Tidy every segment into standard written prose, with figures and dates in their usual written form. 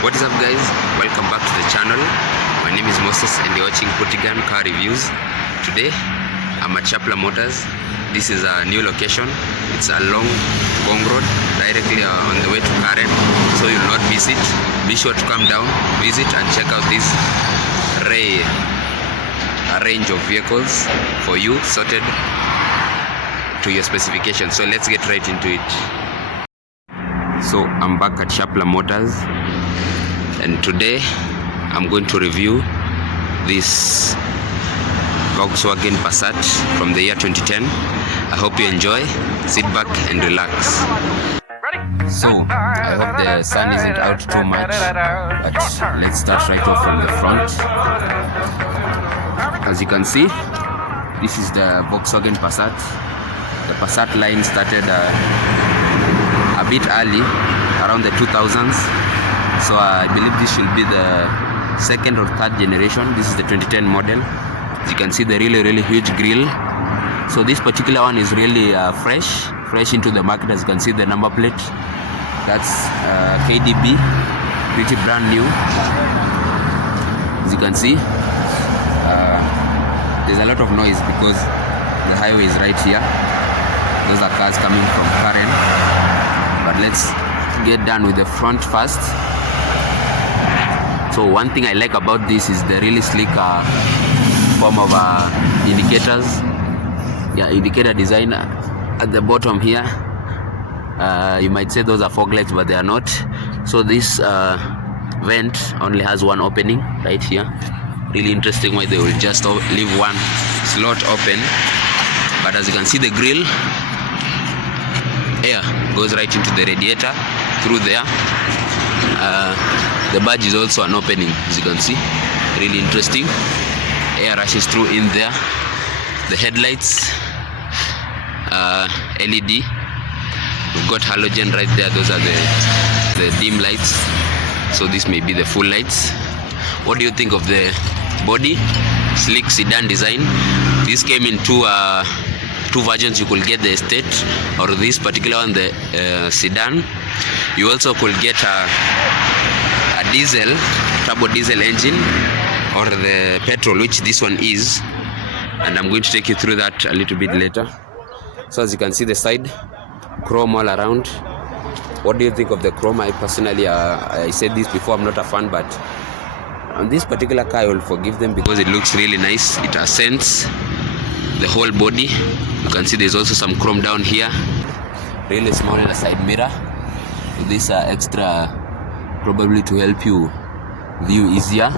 What is up, guys? Welcome back to the channel. My name is Moses and you're watching Putigan Car Reviews. Today I'm at Shapla Motors. This is a new location. It's a long Gong road directly on the way to Karen, so you'll not miss it. Be sure to come down, visit and check out this range of vehicles for you, sorted to your specifications. So let's get right into it. So I'm back at Shapla Motors and today I'm going to review this Volkswagen Passat from the year 2010. I hope you enjoy. Sit back and relax. So I hope the sun isn't out too much, but let's start right off from the front. As you can see, this is the Volkswagen Passat. The Passat line started a bit early, around the 2000s, so I believe this should be the second or third generation. This is the 2010 model. As you can see, the really huge grille. So this particular one is really fresh into the market. As you can see, the number plate, that's KDB, pretty brand new. As you can see, there's a lot of noise because the highway is right here. Those are cars coming from Karen. But let's get done with the front first. So one thing I like about this is the really sleek form of indicators. Yeah, indicator design at the bottom here. You might say those are fog lights, but they are not. So this vent only has one opening right here. Really interesting why they will just leave one slot open. But as you can see, the grille, air goes right into the radiator through there. The badge is also an opening, as you can see. Really interesting. Air rushes through in there. The headlights, LED. We've got halogen right there. Those are the dim lights. So this may be the full lights. What do you think of the body? Sleek sedan design. This came in two versions. You could get the estate or this particular one, the sedan. You also could get a diesel, turbo diesel engine, or the petrol, which this one is, and I'm going to take you through that a little bit later. So as you can see, the side chrome all around. What do you think of the chrome? I personally, I said this before, I'm not a fan, but on this particular car I will forgive them because it looks really nice. It accents the whole body. You can see there's also some chrome down here. Really small in the side mirror. This extra probably to help you view easier.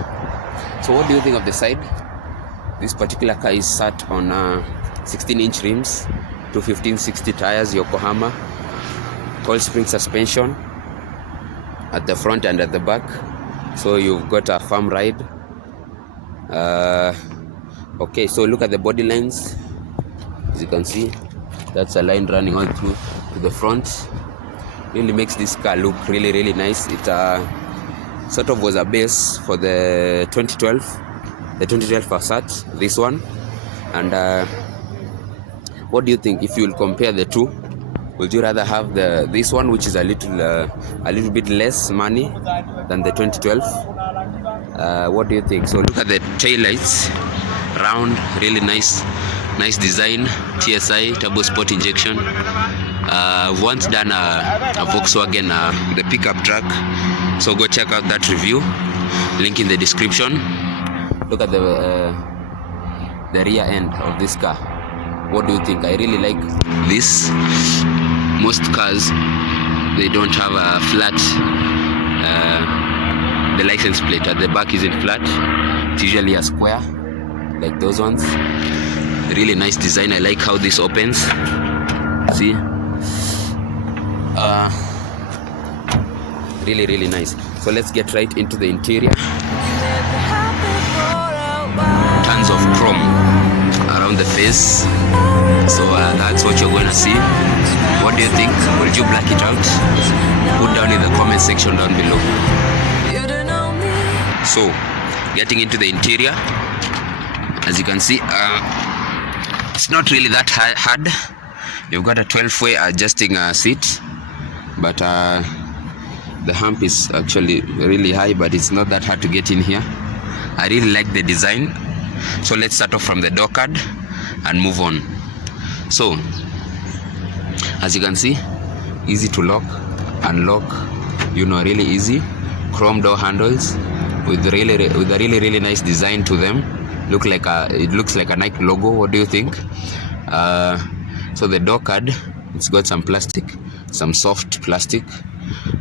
So what do you think of the side? This particular car is sat on 16-inch rims, 215/60 tires, Yokohama, coil spring suspension at the front and at the back. So you've got a firm ride. Okay, so look at the body lines. As you can see, that's a line running all through to the front. Really makes this car look really nice. It sort of was a base for the 2012 Passat, this one. And what do you think if you will compare the two? Would you rather have this one, which is a little bit less money than the 2012? What do you think? So look at the tail lights, round, really nice design. TSI turbo sport injection. I've once done a Volkswagen the pickup truck, so go check out that review, link in the description. Look at the rear end of this car. What do you think? I really like this. Most cars, they don't have a flat, the license plate at the back isn't flat. It's usually a square like those ones. Really nice design. I like how this opens. See, really nice. So let's get right into the interior. Tons of chrome around the face. So that's what you're going to see. What do you think? Will you black it out? Put down in the comment section down below. So getting into the interior, as you can see, it's not really that hard. You've got a 12-way adjusting seat, but The hump is actually really high, but it's not that hard to get in here. I really like the design. So let's start off from the door card and move on. So as you can see, easy to lock, unlock, really easy. Chrome door handles with a really nice design to them. It looks like a Nike logo. What do you think? So the door card, it's got some plastic, some soft plastic,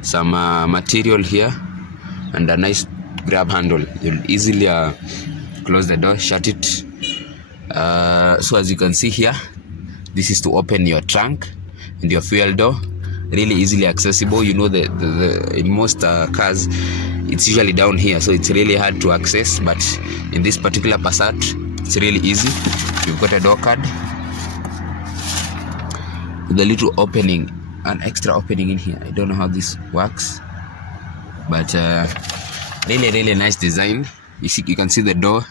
some material here, and a nice grab handle. You'll easily close the door, shut it. So as you can see here, this is to open your trunk and your fuel door. Really easily accessible. In most cars it's usually down here, so it's really hard to access, but in this particular Passat it's really easy. You've got a door card with a little opening, an extra opening in here. I don't know how this works, but really nice design. You can see the door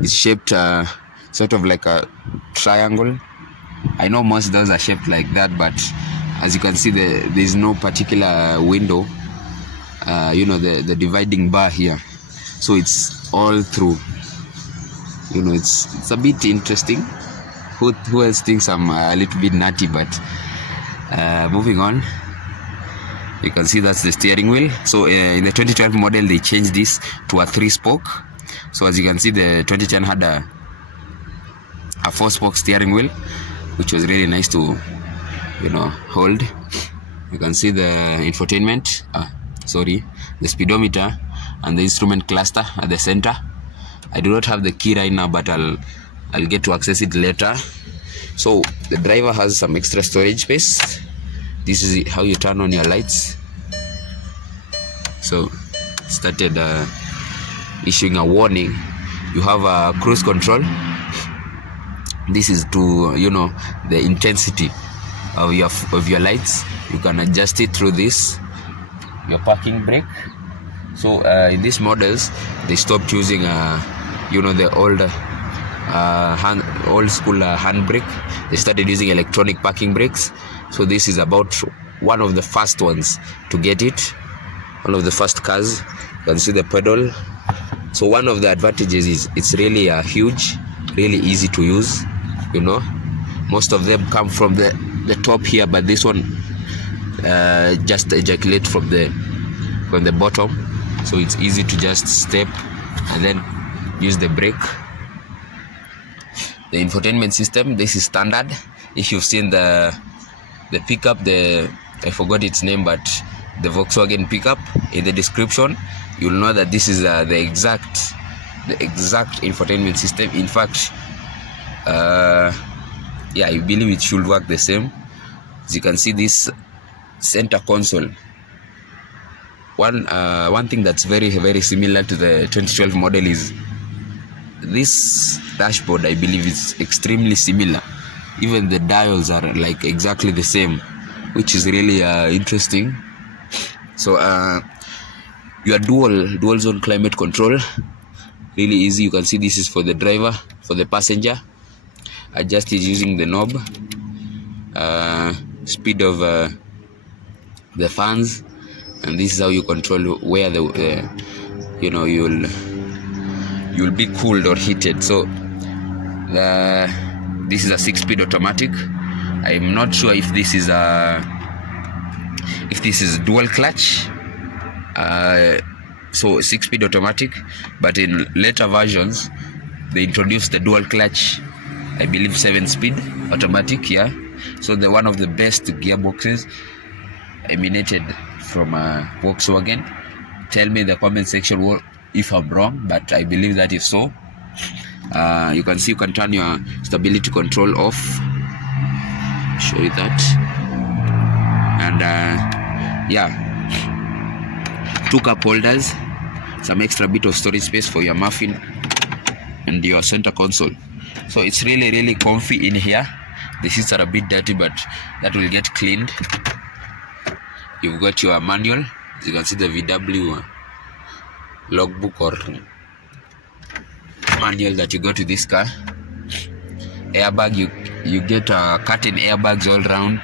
is shaped sort of like a triangle. I know most doors are shaped like that, but as you can see, there's no particular window, the dividing bar here, so it's all through. It's a bit interesting. Who else thinks I'm a little bit nutty? But moving on, you can see that's the steering wheel. So in the 2012 model they changed this to a 3-spoke. So as you can see, the 2010 had a 4-spoke steering wheel, which was really nice to hold. You can see the infotainment, the speedometer and the instrument cluster at the center. I do not have the key right now, but I'll get to access it later. So the driver has some extra storage space. This is how you turn on your lights. So it started issuing a warning. You have a cruise control. This is to the intensity of your lights. You can adjust it through this. Your parking brake. So in these models they stopped using the old school handbrake. They started using electronic parking brakes. So this is about one of the first ones to get it, one of the first cars. You can see the pedal. So one of the advantages is it's really huge, really easy to use. Most of them come from the top here, but this one just ejaculate from the bottom, so it's easy to just step and then use the brake. The infotainment system, this is standard. If you've seen the pickup, I forgot its name, but the Volkswagen pickup, in the description you'll know that this is the exact infotainment system. In fact, I believe it should work the same. As you can see, this center console, one thing that's very similar to the 2012 model is this dashboard. I believe it's extremely similar. Even the dials are like exactly the same, which is really interesting. So your dual zone climate control, really easy. You can see this is for the driver. For the passenger, adjust it using the knob. Speed of the fans, and this is how you control where you'll be cooled or heated. So this is a 6-speed automatic. I'm not sure if this is dual clutch. So 6-speed automatic, but in later versions they introduced the dual clutch, I believe 7-speed automatic. So the one of the best gearboxes emanated from Volkswagen. Tell me in the comment section if I'm wrong, but I believe that is so. You can see you can turn your stability control off. Show you that. And 2 cup holders, some extra bit of storage space for your muffin and your center console. So it's really comfy in here. The seats are a bit dirty, but that will get cleaned. You've got your manual. As you can see, the VW logbook or manual that you got to this car. Airbag, you get curtain airbags all round.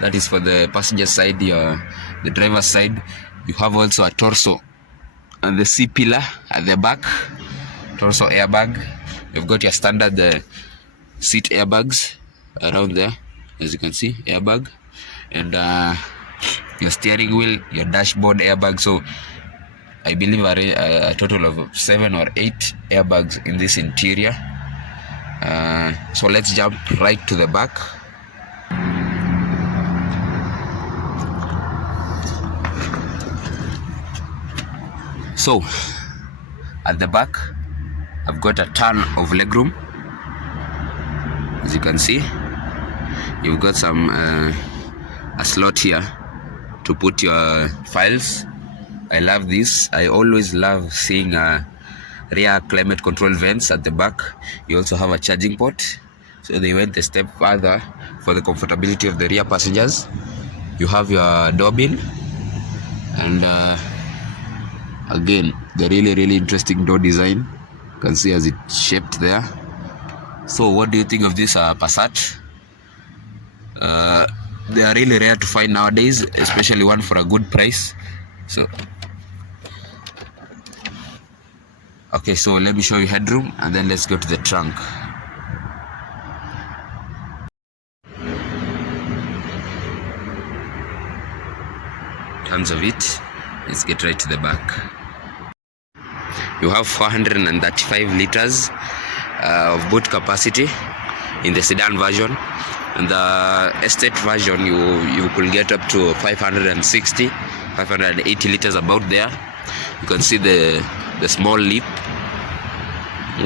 That is for the passenger side. The driver's side, You have also a torso and the C pillar at the back, torso airbag. You've got your standard seat airbags around there, as you can see, airbag, and your steering wheel, your dashboard airbag. So I believe a total of 7 or 8 airbags in this interior. So let's jump right to the back. So at the back, I've got a ton of legroom. As you can see, you've got some a slot here to put your files. I love this. I always love seeing rear climate control vents at the back. You also have a charging port, so they went a step further for the comfortability of the rear passengers. You have your doorbell, and again, the really interesting door design. You can see as it's shaped there. So what do you think of this Passat? They are really rare to find nowadays, especially one for a good price. So okay, so let me show you headroom, and then let's go to the trunk. Tons of it. Let's get right to the back. You have 435 liters of boot capacity in the sedan version, and the estate version you could get up to 560, 580 liters, about there. You can see the small lip,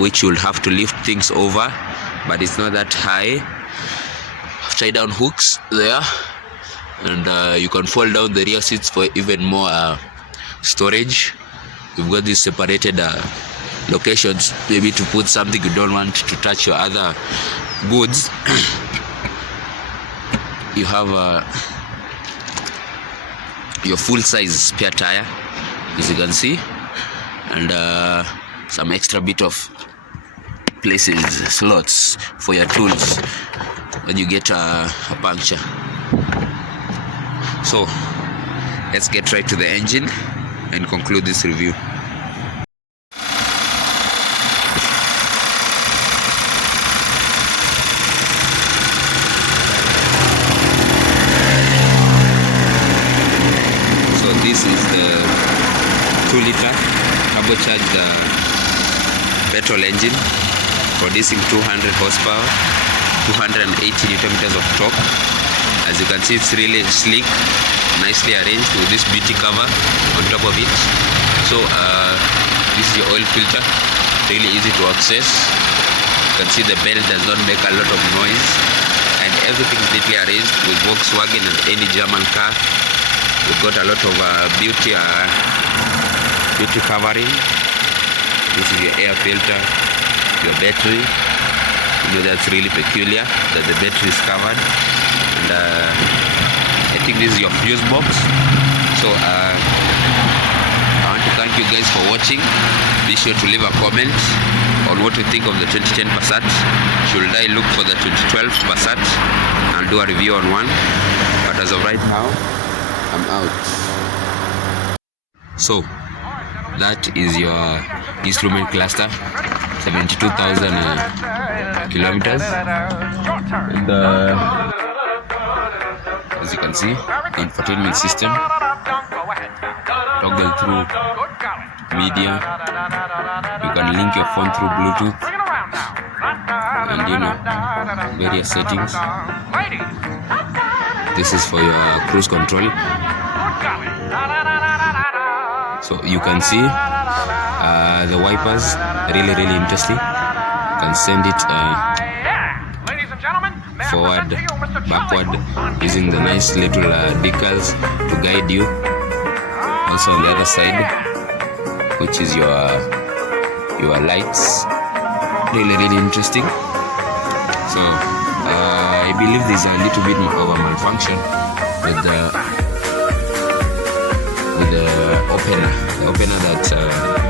which you'll have to lift things over, but it's not that high. Tie down hooks there, and you can fold down the rear seats for even more storage. You've got these separated locations, maybe to put something you don't want to touch your other goods. You have your full-size spare tire, as you can see, and some extra bit of places, slots for your tools when you get a puncture. So let's get right to the engine and conclude this review. So this is the 2-liter turbocharged petrol engine, producing 200 horsepower, 280 Newton meters of torque. As you can see, it's really sleek, nicely arranged with this beauty cover on top of it. So this is your oil filter, really easy to access. You can see the belt does not make a lot of noise, and everything is neatly arranged with Volkswagen and any German car. We've got a lot of beauty covering. This is your air filter, your battery. You know, that's really peculiar that the battery is covered. And I think this is your fuse box. So I want to thank you guys for watching. Be sure to leave a comment on what you think of the 2010 Passat. Should I look for the 2012 Passat? I'll do a review on one, but as of right now, I'm out. So that is your instrument cluster, 72,000 kilometers, and as you can see, the infotainment system, toggle through media. You can link your phone through Bluetooth, and you know, various settings. This is for your cruise control. So you can see the wipers, really interesting. You can send it forward, backward, using the nice little decals to guide you. Also on the other side, which is your lights, really interesting. So I believe there's a little bit of a malfunction with the opener that